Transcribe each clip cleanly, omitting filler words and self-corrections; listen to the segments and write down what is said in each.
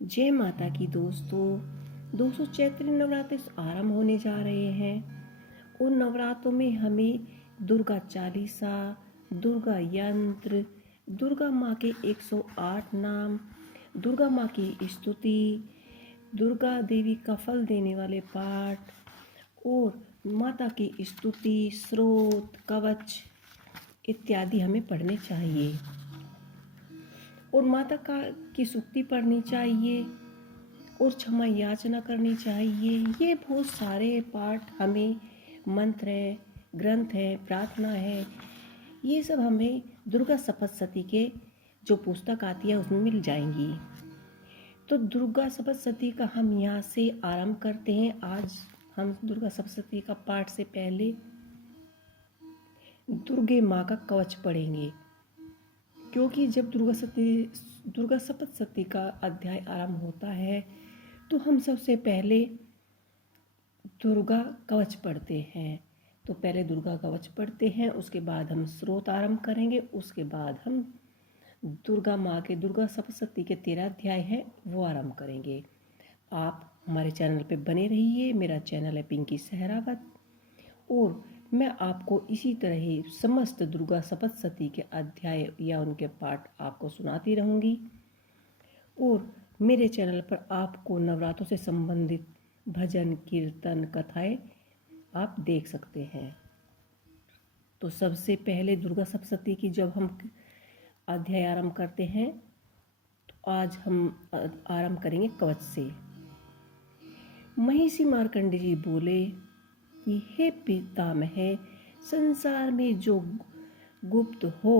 जय माता की दोस्तों चैत्र नवरात्र आरंभ होने जा रहे हैं। उन नवरात्रों में हमें दुर्गा चालीसा, दुर्गा यंत्र, दुर्गा माँ के 108 नाम, दुर्गा माँ की स्तुति, दुर्गा देवी का फल देने वाले पाठ और माता की स्तुति, स्रोत, कवच इत्यादि हमें पढ़ने चाहिए और माता का की सूक्ति पढ़नी चाहिए और क्षमा याचना करनी चाहिए। ये बहुत सारे पाठ हमें, मंत्र है, ग्रंथ है, प्रार्थना है, ये सब हमें दुर्गा सप्तशती के जो पुस्तक आती है उसमें मिल जाएंगी। तो दुर्गा सप्तशती का हम यहाँ से आरंभ करते हैं। आज हम दुर्गा सप्तशती का पाठ से पहले दुर्गे माँ का कवच पढ़ेंगे, क्योंकि जब दुर्गा सप्तशती का अध्याय आरंभ होता है तो हम सबसे पहले दुर्गा कवच पढ़ते हैं। तो पहले दुर्गा कवच पढ़ते हैं, उसके बाद हम स्रोत आरंभ करेंगे, उसके बाद हम दुर्गा माँ के दुर्गा सप्तशती के 13 अध्याय हैं वो आरंभ करेंगे। आप हमारे चैनल पे बने रहिए। मेरा चैनल है पिंकी सहरावत और मैं आपको इसी तरह ही समस्त दुर्गा सप्तशती के अध्याय या उनके पाठ आपको सुनाती रहूँगी और मेरे चैनल पर आपको नवरात्रों से संबंधित भजन, कीर्तन, कथाएं आप देख सकते हैं। तो सबसे पहले दुर्गा सप्तशती की जब हम अध्याय आरंभ करते हैं तो आज हम आरंभ करेंगे कवच से। महिषी मार्कंडेय जी बोले कि हे पितामह, संसार में जो गुप्त हो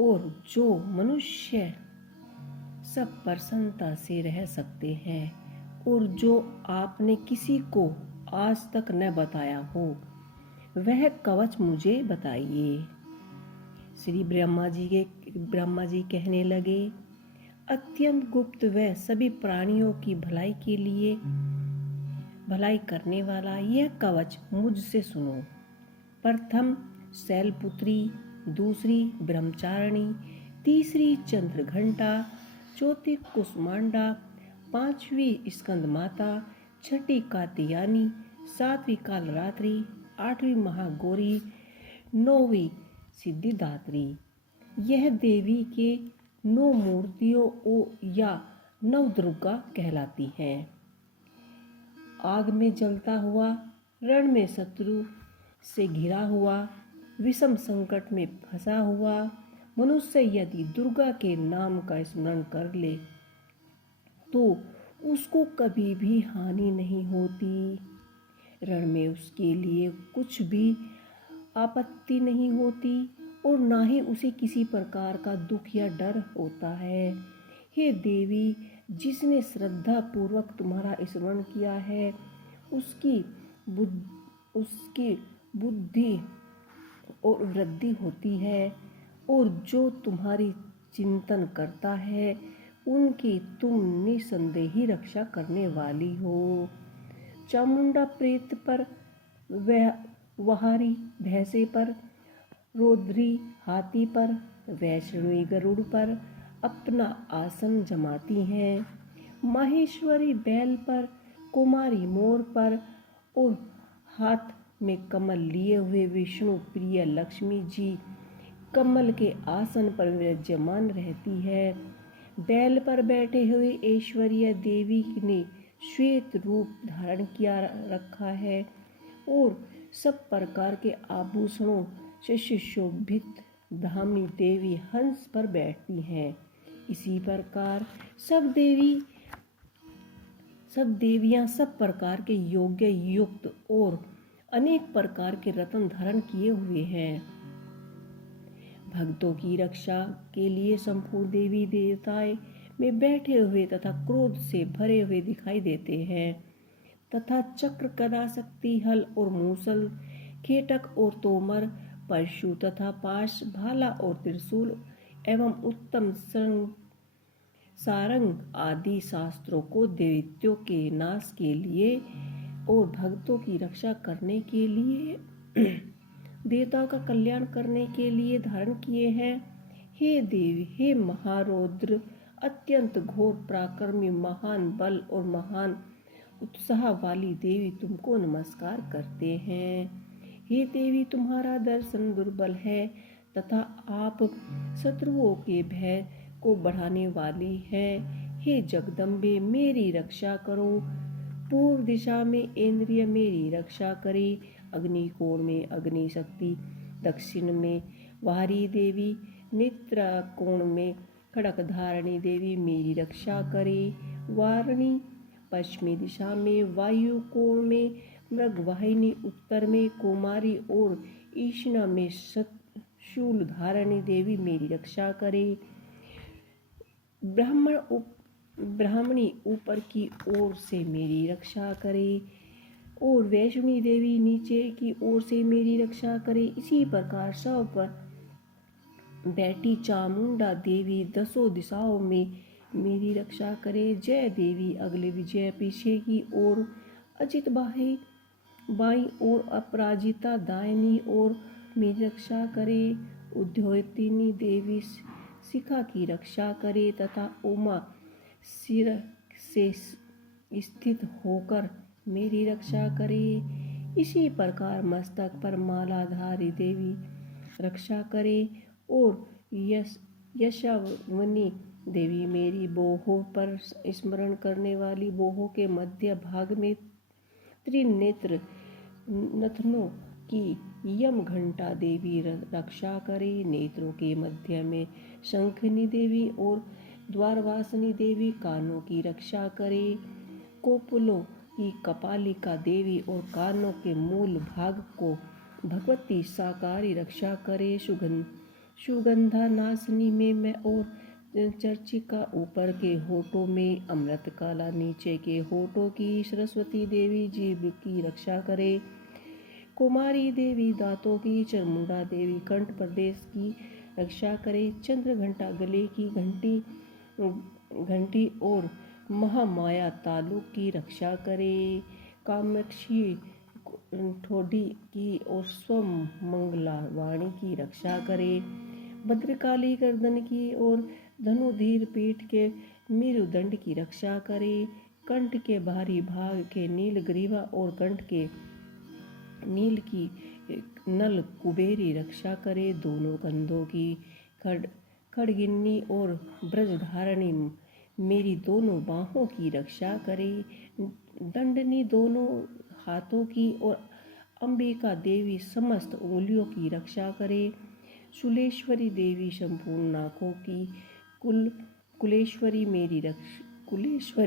और जो मनुष्य सब प्रसन्नता से रह सकते हैं और जो आपने किसी को आज तक न बताया हो वह कवच मुझे बताइए। श्री ब्रह्मा जी कहने लगे, अत्यंत गुप्त व सभी प्राणियों की भलाई के लिए भलाई करने वाला यह कवच मुझसे सुनो। प्रथम शैलपुत्री, दूसरी ब्रह्मचारिणी, तीसरी चंद्रघंटा, चौथी कुसमांडा, पांचवी स्कंद माता, छठी कात्यायनी, सातवीं कालरात्रि, आठवीं महागौरी, नौवीं सिद्धिदात्री। यह देवी के 9 मूर्तियों या नवदुर्गा कहलाती हैं। आग में जलता हुआ, रण में शत्रु से घिरा हुआ, विषम संकट में फंसा हुआ मनुष्य यदि दुर्गा के नाम का स्मरण कर ले तो उसको कभी भी हानि नहीं होती। रण में उसके लिए कुछ भी आपत्ति नहीं होती और ना ही उसे किसी प्रकार का दुख या डर होता है। हे देवी, जिसने श्रद्धा पूर्वक तुम्हारा स्मरण किया है उसकी बुद्धि और वृद्धि होती है और जो तुम्हारी चिंतन करता है उनकी तुम निसंदेह ही रक्षा करने वाली हो। चामुंडा प्रेत पर, वहारी भैंसे पर, रौद्री हाथी पर, वैष्णवी गरुड़ पर अपना आसन जमाती हैं। माहेश्वरी बैल पर, कुमारी मोर पर और हाथ में कमल लिए हुए विष्णु प्रिय लक्ष्मी जी कमल के आसन पर विराजमान रहती है। बैल पर बैठे हुए ऐश्वर्य देवी ने श्वेत रूप धारण किया रखा है और सब प्रकार के आभूषणों से सुशोभित धामी देवी हंस पर बैठती हैं। इसी प्रकार सब देवियां सब प्रकार के योग्य युक्त और अनेक प्रकार के रत्न धारण किए हुए हैं। भक्तों की रक्षा के लिए संपूर्ण देवी देवताएं में बैठे हुए तथा क्रोध से भरे हुए दिखाई देते हैं तथा चक्र, गदा, शक्ति, हल और मूसल, खेटक और तोमर, परशु तथा पाश, भाला और त्रिशूल एवं उत्तम सारंग आदि शास्त्रों को दैत्यों के नाश के लिए और भक्तों की रक्षा करने के लिए देवताओं का कल्याण करने के लिए धारण किए हैं। हे देवी, हे महारौद्र, अत्यंत घोर पराक्रमी, महान बल और महान उत्साह वाली देवी तुमको नमस्कार करते हैं। हे देवी, तुम्हारा दर्शन दुर्बल है तथा आप शत्रुओं के भय को बढ़ाने वाली है। हे जगदम्बे, मेरी रक्षा करो। पूर्व दिशा में इंद्रिय मेरी रक्षा करे, अग्निकोण में अग्नि शक्ति, दक्षिण में वारी देवी, नेत्र कोण में खड़क धारणी देवी मेरी रक्षा करे, वारणी पश्चिमी दिशा में, वायु कोण में मृगवाहिनी, उत्तर में कुमारी और ईशान में शूल धारणी देवी मेरी रक्षा करे। ब्राह्मणी ऊपर की ओर से मेरी रक्षा करे और वैष्णवी देवी नीचे की ओर से मेरी रक्षा करे। इसी प्रकार सब पर बैठी चामुंडा देवी दसों दिशाओं में मेरी रक्षा करे। जय देवी अगले विजय पीछे की ओर, अजित बाई और अपराजिता दाहिनी ओर मेरी रक्षा करे। उद्योतिनी देवी शिखा की रक्षा करे तथा उमा सिर से स्थित होकर मेरी रक्षा करे। इसी प्रकार मस्तक पर मालाधारी देवी रक्षा करे और यशवनी देवी मेरी बोहों पर स्मरण करने वाली बोहों के मध्य भाग में त्रिनेत्र नथनों की यम घंटा देवी रक्षा करे। नेत्रों के मध्य में शंखनी देवी और द्वारवासिनी देवी कानों की रक्षा करे। कोपलों की कपालिका देवी और कानों के मूल भाग को भगवती साकारी रक्षा करे। सुगंधा नासिनी में मैं और चर्चिका ऊपर के होठों में, अमृत काला नीचे के होठों की सरस्वती देवी जीभ की रक्षा करे। कुमारी देवी दांतों की, चामुंडा देवी कंठ प्रदेश की रक्षा करे। चंद्र घंटा गले की घंटी और महामाया तालु की रक्षा करे। कामाक्षी ठोडी की और स्वमंगला वाणी की रक्षा करे। भद्रकाली गर्दन की और धनुधीर पीठ के मेरुदंड की रक्षा करे। कंठ के बाहरी भाग के नील ग्रीवा और कंठ के नील की नल कुबेरी रक्षा करे। दोनों कंधों की खड़गिन्नी और ब्रजधारणी मेरी दोनों बाहों की रक्षा करे। दंडनी दोनों हाथों की और अंबिका देवी समस्त उंगलियों की रक्षा करे। शूलेश्वरी देवी संपूर्ण नाकों की, कुलेश्वरी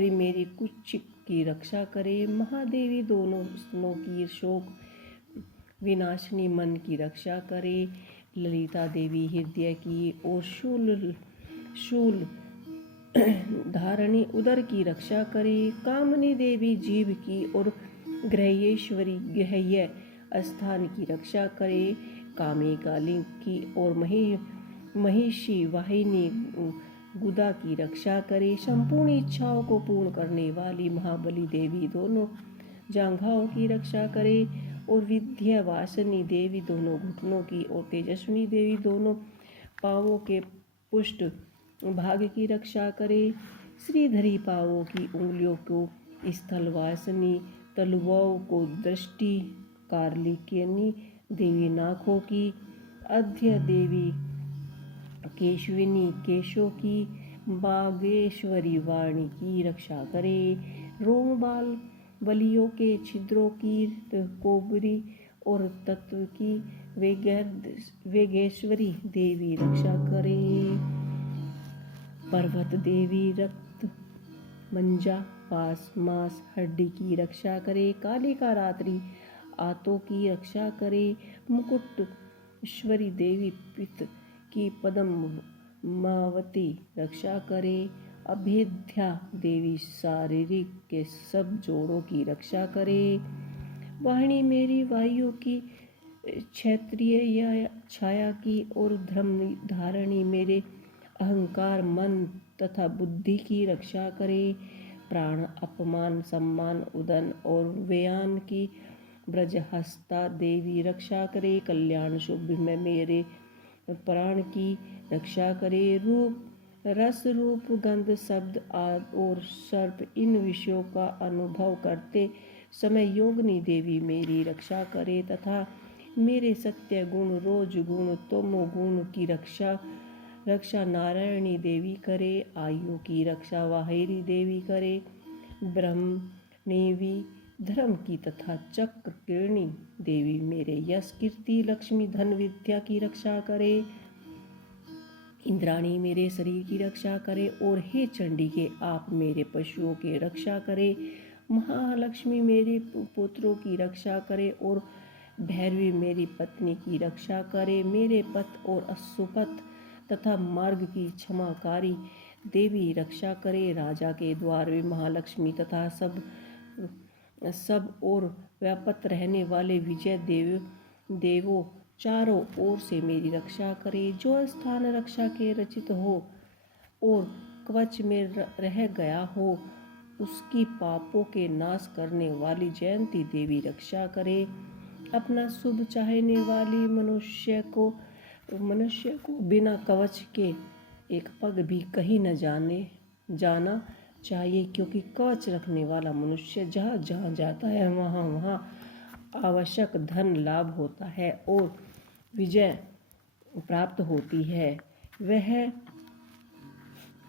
मेरी कुछ की रक्षा करे। महादेवी दोनों स्तनों की, शोक विनाशिनी मन की रक्षा करे। ललिता देवी हृदय की और शूल धारणी उदर की रक्षा करे। कामनी देवी जीभ की और ग्रहेश्वरी गह्य स्थान की रक्षा करे। कामी काली की और महिषी वाहिनी गुदा की रक्षा करे। संपूर्ण इच्छाओं को पूर्ण करने वाली महाबली देवी दोनों जांघाओं की रक्षा करे और विद्यावासिनी देवी दोनों घुटनों की और तेजस्विनी देवी दोनों पांवों के पुष्ट भाग की रक्षा करे। श्रीधरी पांवों की उंगलियों को, स्थलवासिनी तलुओं को, दृष्टि कार्लिकिनी देवी नाकों की, अध्य देवी केशविनी केशों की, बागेश्वरी वाणी की रक्षा करे। रोमबाल बलियों के छिद्रों की, कोबरी और तत्व की वेगेश्वरी देवी रक्षा करे। पर्वत देवी रक्त मंजा पास मांस हड्डी की रक्षा करे। कालिका रात्रि आतों की रक्षा करे। मुकुटेश्वरी देवी पित्त की पद्मावती रक्षा करे। अभेद्या देवी शारीरिक के सब जोड़ों की रक्षा करे। वाहिनी मेरी वायु की, क्षेत्रीय या छाया की और धर्म धारणी मेरे अहंकार मन तथा बुद्धि की रक्षा करे। प्राण अपमान सम्मान उदन और व्यान की ब्रजहस्ता देवी रक्षा करे। कल्याण शुभ में मेरे प्राण की रक्षा करे। रूप रस रूप गंध शब्द और सर्प इन विषयों का अनुभव करते समय योगिनी देवी मेरी रक्षा करे तथा मेरे सत्य गुण रोज गुण तमो गुण की रक्षा नारायणी देवी करे। आयु की रक्षा वाहिरी देवी करे। ब्रह्म नेवी धर्म की तथा चक्र किरणी देवी मेरे यश कीर्ति लक्ष्मी धन विद्या की रक्षा करे। इंद्राणी मेरे शरीर की रक्षा करे और हे चंडी के आप मेरे पशुओं की रक्षा करे। महालक्ष्मी मेरे पुत्रों की रक्षा करे और भैरवी मेरी पत्नी की रक्षा करे। मेरे पथ और अशुपथ तथा मार्ग की क्षमाकारी देवी रक्षा करे। राजा के द्वार में महालक्ष्मी तथा सब और व्यापत रहने वाले विजय देवों चारों ओर से मेरी रक्षा करे। जो स्थान रक्षा के रचित हो और कवच में रह गया हो उसकी पापों के नाश करने वाली जयंती देवी रक्षा करे। अपना शुभ चाहने वाली मनुष्य को बिना कवच के एक पग भी कहीं न जाना चाहिए, क्योंकि कवच रखने वाला मनुष्य जहाँ जहाँ जाता है वहाँ वहाँ आवश्यक धन लाभ होता है और विजय प्राप्त होती है।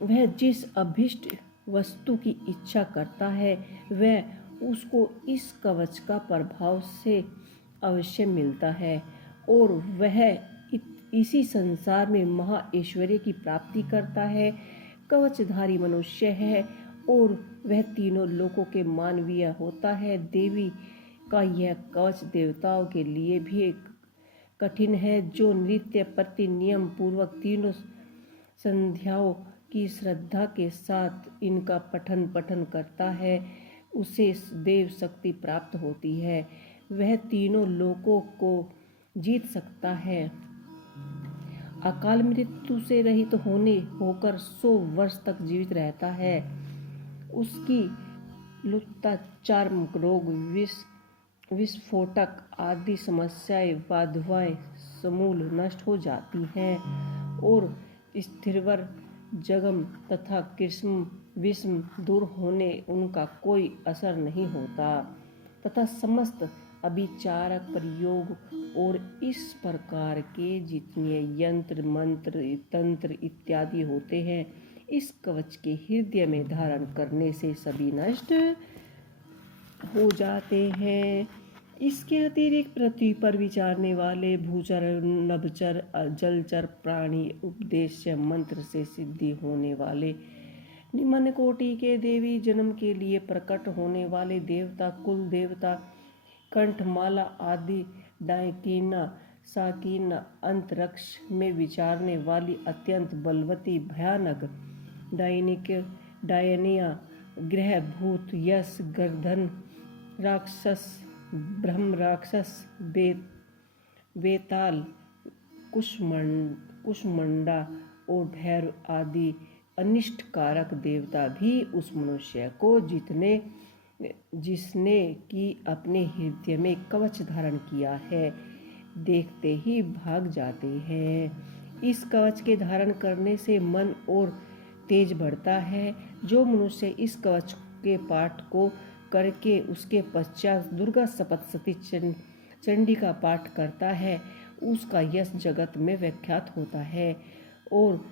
वह जिस अभिष्ट वस्तु की इच्छा करता है वह उसको इस कवच का प्रभाव से अवश्य मिलता है और वह इसी संसार में महा ऐश्वर्य की प्राप्ति करता है। कवचधारी मनुष्य है और वह तीनों लोकों के मानवीय होता है। देवी का यह कवच देवताओं के लिए भी कठिन है। जो नित्य प्रति नियम पूर्वक तीनों संध्याओं की श्रद्धा के साथ इनका पठन करता है उसे देव शक्ति प्राप्त होती है। वह तीनों लोकों को जीत सकता है। अकाल मृत्यु से रहित होकर 100 वर्ष तक जीवित रहता है। उसकी लुप्तता चर्म रोग विस्फोटक आदि समस्याएं बाधाएं समूल नष्ट हो जाती हैं और स्थिरवर जगम तथा कृष्ण विषम दूर होने उनका कोई असर नहीं होता तथा समस्त अभिचारक प्रयोग और इस प्रकार के जितने यंत्र मंत्र तंत्र इत्यादि होते हैं इस कवच के हृदय में धारण करने से सभी नष्ट हो जाते हैं। इसके अतिरिक्त पृथ्वी पर विचरने वाले भूचर नभचर जलचर प्राणी उपदेश मंत्र से सिद्धि होने वाले निम्न कोटि के देवी जन्म के लिए प्रकट होने वाले देवता कुल देवता कंठमाला आदि डायकीना साकीना अंतरिक्ष में विचारने वाली अत्यंत बलवती भयानक डायनिया ग्रह भूत यश गर्धन राक्षस ब्रह्म राक्षस बेताल कुष्मंडा और भैरव आदि अनिष्टकारक देवता भी उस मनुष्य को जिसने कि अपने हृदय में कवच धारण किया है देखते ही भाग जाते हैं। इस कवच के धारण करने से मन और तेज बढ़ता है। जो मनुष्य इस कवच के पाठ को करके उसके पश्चात दुर्गा सप्तशती चंडी का पाठ करता है उसका यश जगत में विख्यात होता है और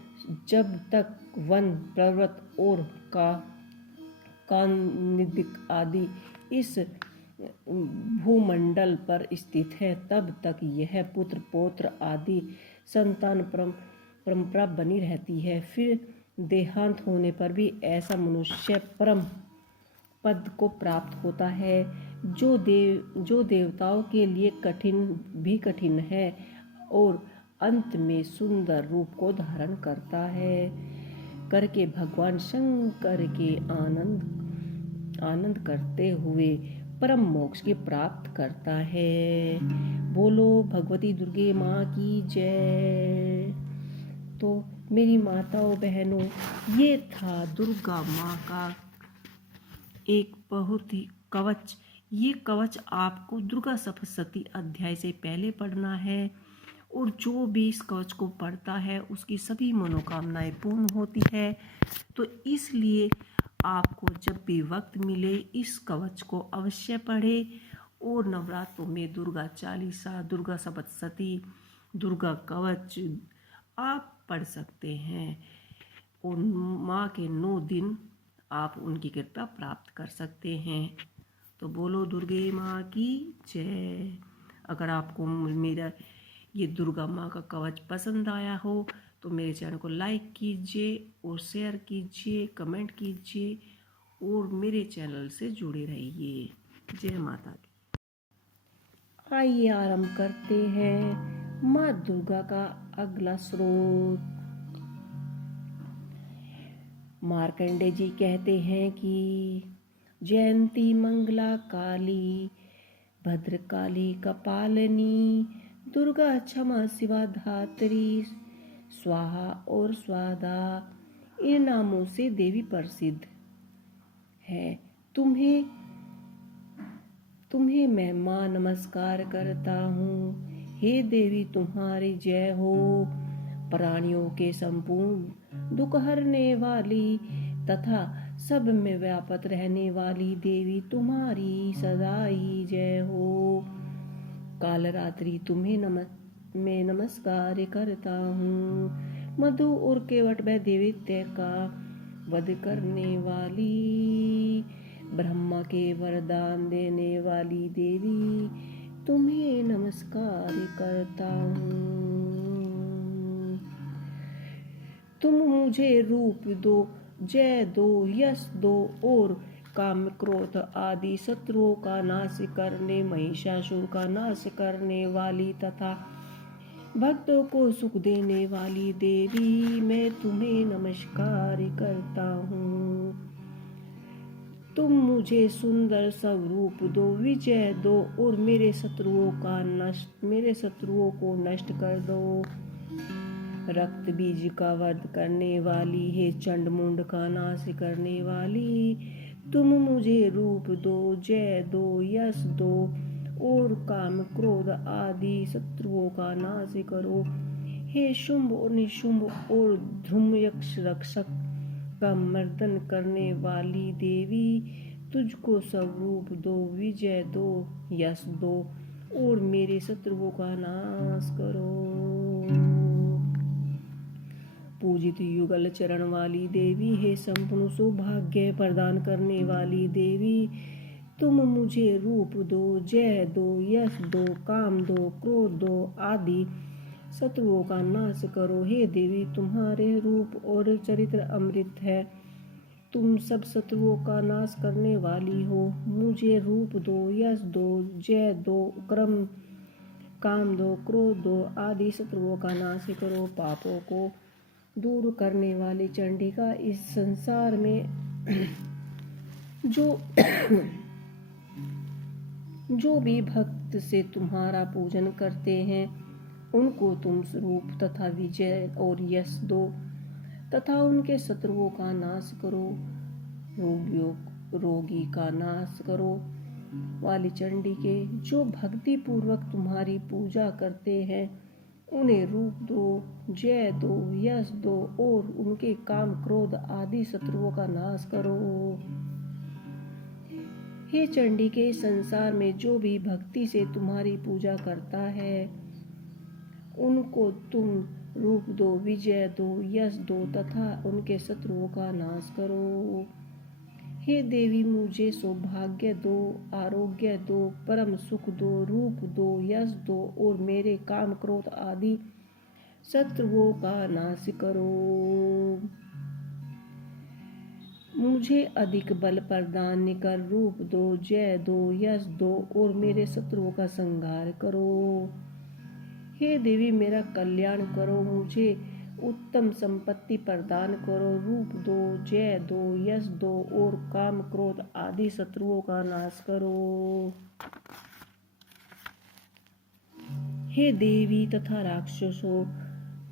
जब तक वन पर्वत और कानदिक आदि इस भूमंडल पर स्थित है तब तक यह पुत्र पौत्र आदि संतान परंपरा बनी रहती है। फिर देहांत होने पर भी ऐसा मनुष्य परम पद को प्राप्त होता है जो देवताओं के लिए कठिन है और अंत में सुंदर रूप को धारण करता है करके भगवान शंकर के आनंद करते हुए परम मोक्ष की प्राप्त करता है। बोलो भगवती दुर्गे माँ की जय। तो मेरी माताओं बहनों ये था दुर्गा माँ का एक बहुत ही कवच। ये कवच आपको दुर्गा सप्तशती अध्याय से पहले पढ़ना है और जो भी इस कवच को पढ़ता है उसकी सभी मनोकामनाएं पूर्ण होती है। तो इसलिए आपको जब भी वक्त मिले इस कवच को अवश्य पढ़े। और नवरात्रों में दुर्गा चालीसा, दुर्गा सप्तशती, दुर्गा कवच आप पढ़ सकते हैं और माँ के 9 दिन आप उनकी कृपा प्राप्त कर सकते हैं। तो बोलो दुर्गे माँ की जय। अगर आपको मेरा ये दुर्गा माँ का कवच पसंद आया हो तो मेरे चैनल को लाइक कीजिए और शेयर कीजिए, कमेंट कीजिए और मेरे चैनल से जुड़े रहिए। जय माता दी। आइए आरंभ करते हैं माँ दुर्गा का अगला स्रोत। मार्कंडे जी कहते हैं कि जयंती मंगला काली, भद्रकाली कपालिनी, दुर्गा क्षमा शिवा धात्री, स्वाहा और स्वादा, इन नामों से देवी प्रसिद्ध है। तुम्हें मैं माँ नमस्कार करता हूँ। हे देवी तुम्हारी जय हो। प्राणियों के संपूर्ण दुख हरने वाली तथा सब में व्यापक रहने वाली देवी तुम्हारी सदा ही जय हो। काल रात्रि तुम्हें मैं नमस्कार करता हूँ। मधु और केवट व दैत्य का वध करने वाली, ब्रह्मा के वरदान देने वाली देवी तुम्हें नमस्कार करता हूँ। तुम मुझे रूप दो, जय दो, यश दो और काम क्रोध आदि शत्रुओं का नाश करने, महिषासुर का नाश करने वाली तथा भक्तों को सुख देने वाली देवी मैं तुम्हें नमस्कार करता हूँ। तुम मुझे सुंदर स्वरूप दो, विजय दो और मेरे शत्रुओं को नष्ट कर दो। रक्त बीज का वध करने वाली, हे चंड मुंड का नाश करने वाली, तुम मुझे रूप दो, जय दो, यश दो और काम क्रोध आदि शत्रुओं का नाश करो। हे शुंभ और निशुंभ और ध्रुम यक्ष रक्षक का मर्दन करने वाली देवी तुझको स्वरूप दो, विजय दो, यश दो और मेरे शत्रुओं का नाश करो। पूजित युगल चरण वाली देवी, हे संपूर्ण सौभाग्य प्रदान करने वाली देवी तुम मुझे रूप दो, जय दो, यश दो, काम दो, क्रोध दो आदि शत्रुओं का नाश करो। हे देवी तुम्हारे रूप और चरित्र अमृत है, तुम सब शत्रुओं का नाश करने वाली हो। मुझे रूप दो, यश दो, जय दो, काम दो, क्रोध दो आदि शत्रुओं का नाश करो। पापों को दूर करने वाली चंडिका इस संसार में जो भी भक्त से तुम्हारा पूजन करते हैं उनको तुम रूप तथा विजय और यश दो तथा उनके शत्रुओं का नाश करो। रोगी का नाश करो वाली चंडिके, जो भक्ति पूर्वक तुम्हारी पूजा करते हैं उन्हें रूप दो, जय दो, यश दो और उनके काम क्रोध आदि शत्रुओं का नाश करो। हे चंडिके, संसार में जो भी भक्ति से तुम्हारी पूजा करता है उनको तुम रूप दो, विजय दो, यश दो तथा उनके शत्रुओं का नाश करो। हे देवी मुझे सौभाग्य दो, आरोग्य दो, परम सुख दो, रूप दो, यश दो और मेरे काम क्रोध आदि शत्रुओं का नाश करो। मुझे अधिक बल प्रदान कर रूप दो, जय दो, यश दो और मेरे शत्रुओं का संहार करो। हे देवी मेरा कल्याण करो, मुझे उत्तम संपत्ति प्रदान करो, रूप दो, जय दो, यश दो और काम क्रोध आदि शत्रुओं का नाश करो। हे देवी तथा राक्षसों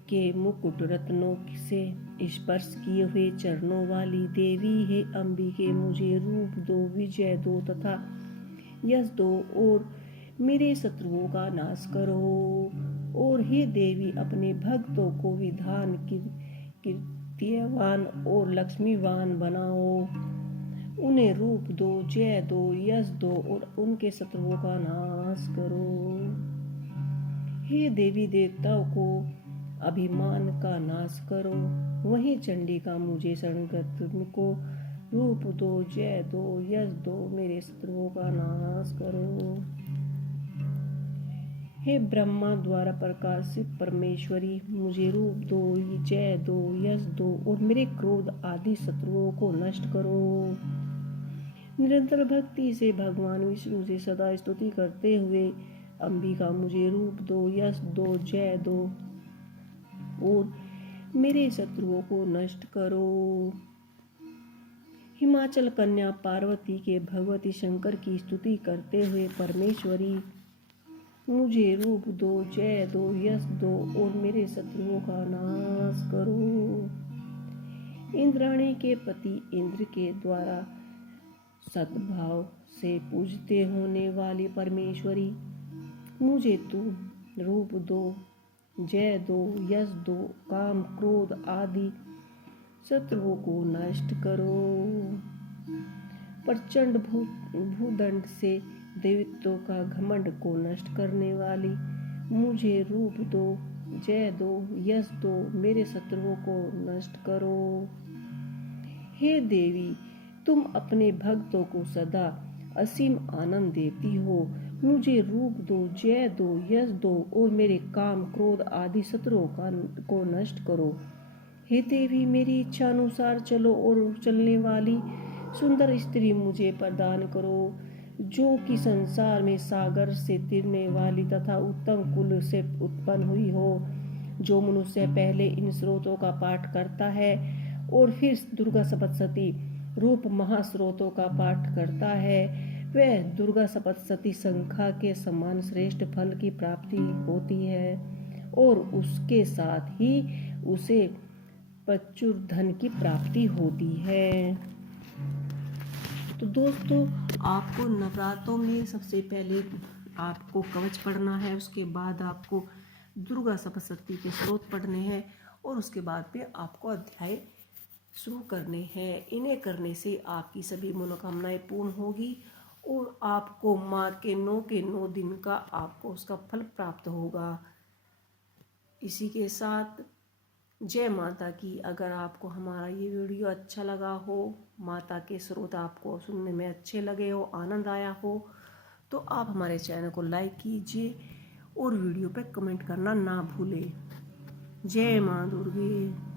के मुकुट रत्नों से स्पर्श किए हुए चरणों वाली देवी, हे अंबिके मुझे रूप दो, विजय दो तथा यश दो और मेरे शत्रुओं का नाश करो। और हे देवी अपने भक्तों को विधान कीर्तिवान और लक्ष्मीवान बनाओ। उन्हें रूप दो, जय दो, यश दो और उनके शत्रुओं का नाश करो। हे देवी देवताओं को अभिमान का नाश करो। वहीं चंडिका मुझे शरणगत को रूप दो, जय दो, यश दो, मेरे शत्रुओं का नाश करो। हे ब्रह्मा द्वारा प्रकाशित परमेश्वरी मुझे रूप दो, जय दो, यश दो और मेरे क्रोध आदि शत्रुओं को नष्ट करो। निरंतर भक्ति से भगवान विष्णु से सदा स्तुति करते हुए अंबिका मुझे रूप दो, यश दो, जय दो और मेरे शत्रुओं को नष्ट करो। हिमाचल कन्या पार्वती के भगवती शंकर की स्तुति करते हुए परमेश्वरी मुझे रूप दो, जय दो, यश दो और मेरे शत्रुओं का नाश करो। इंद्राणी के पति इंद्र के द्वारा सद्भाव से पूजते होने वाली परमेश्वरी मुझे तू रूप दो, जय दो, यश दो, काम क्रोध आदि शत्रुओं को नष्ट करो। प्रचंड भूदंड से देवत्वों का घमंड को नष्ट करने वाली मुझे रूप दो, जय दो, यश दो, मेरे शत्रुओं को नष्ट करो। हे देवी तुम अपने भक्तों को सदा असीम आनंद देती हो। मुझे रूप दो, जय दो, यश दो और मेरे काम क्रोध आदि शत्रुओं को नष्ट करो। हे देवी मेरी इच्छा अनुसार चलो और चलने वाली सुंदर स्त्री मुझे प्रदान करो, जो कि संसार में सागर से तिरने वाली तथा उत्तम कुल से उत्पन्न हुई हो। जो मनुष्य पहले इन स्रोतों का पाठ करता है और फिर दुर्गा सप्तशती रूप महास्रोतों का पाठ करता है, वह दुर्गा सप्तशती संख्या के समान श्रेष्ठ फल की प्राप्ति होती है और उसके साथ ही उसे प्रचुर धन की प्राप्ति होती है। तो दोस्तों आपको नवरात्रों में सबसे पहले आपको कवच पढ़ना है, उसके बाद आपको दुर्गा सप्तशती के स्रोत पढ़ने हैं और उसके बाद पे आपको अध्याय शुरू करने हैं। इन्हें करने से आपकी सभी मनोकामनाएं पूर्ण होगी और आपको माँ के 9 दिन का आपको उसका फल प्राप्त होगा। इसी के साथ जय माता की। अगर आपको हमारा ये वीडियो अच्छा लगा हो, माता के स्रोत आपको सुनने में अच्छे लगे हो, आनंद आया हो, तो आप हमारे चैनल को लाइक कीजिए और वीडियो पे कमेंट करना ना भूलें। जय माँ दुर्गे।